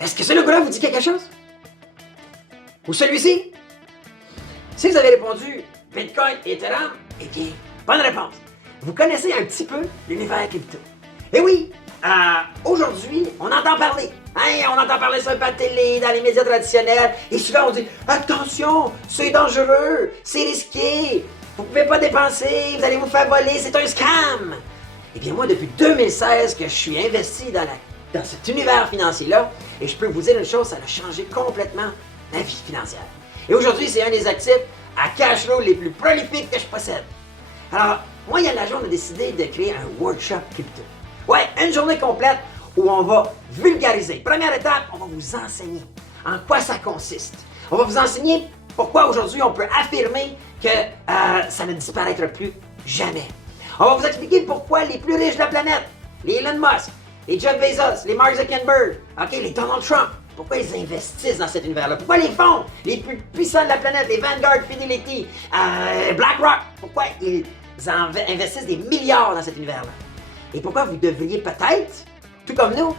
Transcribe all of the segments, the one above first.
Est-ce que ce logo-là vous dit quelque chose? Ou celui-ci? Si vous avez répondu Bitcoin et Ethereum, eh bien, bonne réponse. Vous connaissez un petit peu l'univers crypto. Et oui, aujourd'hui, on entend parler. Hein, on entend parler sur la télé, dans les médias traditionnels. Et souvent, on dit « Attention, c'est dangereux, c'est risqué, vous ne pouvez pas dépenser, vous allez vous faire voler, c'est un scam. » Eh bien, moi, depuis 2016 que je suis investi dans cet univers financier-là, et je peux vous dire une chose, ça a changé complètement ma vie financière. Et aujourd'hui, c'est un des actifs à cash flow les plus prolifiques que je possède. Alors, moi, il y a la journée, on a décidé de créer un workshop crypto. Ouais, une journée complète où on va vulgariser. Première étape, on va vous enseigner en quoi ça consiste. On va vous enseigner pourquoi aujourd'hui on peut affirmer que ça ne disparaîtra plus jamais. On va vous expliquer pourquoi les plus riches de la planète, les Elon Musk, les Jeff Bezos, les Mark Zuckerberg, les Donald Trump, pourquoi ils investissent dans cet univers-là? Pourquoi les fonds les plus puissants de la planète, les Vanguard, Fidelity, BlackRock, pourquoi ils investissent des milliards dans cet univers-là? Et pourquoi vous devriez peut-être, tout comme nous,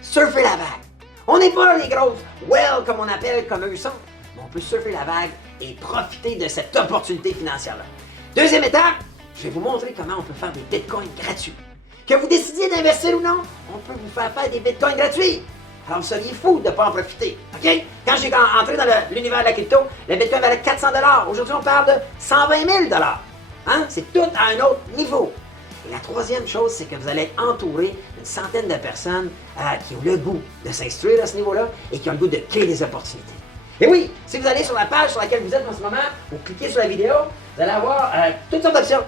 surfer la vague? On n'est pas les grosses whales comme on appelle, comme eux sont, mais on peut surfer la vague et profiter de cette opportunité financière-là. Deuxième étape, je vais vous montrer comment on peut faire des bitcoins gratuits. Que vous décidiez d'investir ou non, on peut vous faire des bitcoins gratuits. Alors vous seriez fou de ne pas en profiter, OK? Quand j'ai entré dans l'univers de la crypto, le bitcoin valait 400 $. Aujourd'hui, on parle de 120 000 $. Hein? C'est tout à un autre niveau. Et la troisième chose, c'est que vous allez être entouré d'une centaine de personnes qui ont le goût de s'instruire à ce niveau-là et qui ont le goût de créer des opportunités. Et oui, si vous allez sur la page sur laquelle vous êtes en ce moment, vous cliquez sur la vidéo, vous allez avoir toutes sortes d'options.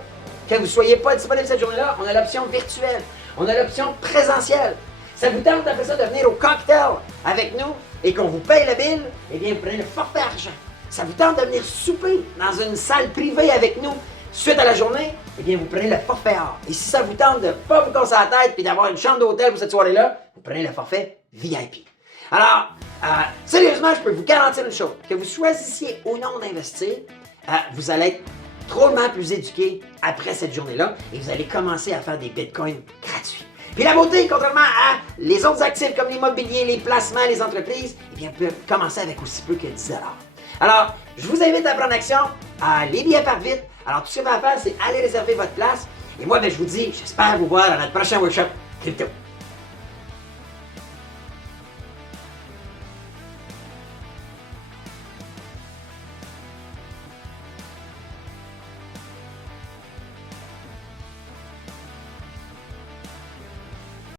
Que vous ne soyez pas disponible cette journée-là, on a l'option virtuelle, on a l'option présentielle. Ça vous tente après ça de venir au cocktail avec nous et qu'on vous paye le bill, eh bien vous prenez le forfait argent. Ça vous tente de venir souper dans une salle privée avec nous suite à la journée, eh bien vous prenez le forfait or. Et si ça vous tente de ne pas vous casser la tête et d'avoir une chambre d'hôtel pour cette soirée-là, vous prenez le forfait VIP. Alors, sérieusement, je peux vous garantir une chose, que vous choisissiez ou non d'investir, vous allez être drôlement plus éduqué après cette journée-là et vous allez commencer à faire des bitcoins gratuits. Puis la beauté, contrairement à les autres actifs comme l'immobilier, les placements, les entreprises, eh bien, on peut commencer avec aussi peu que 10 $. Alors, je vous invite à prendre action. Les billets partent vite. Alors, tout ce qu'il y a à faire, c'est aller réserver votre place. Et moi, je vous dis, j'espère vous voir dans notre prochain workshop crypto.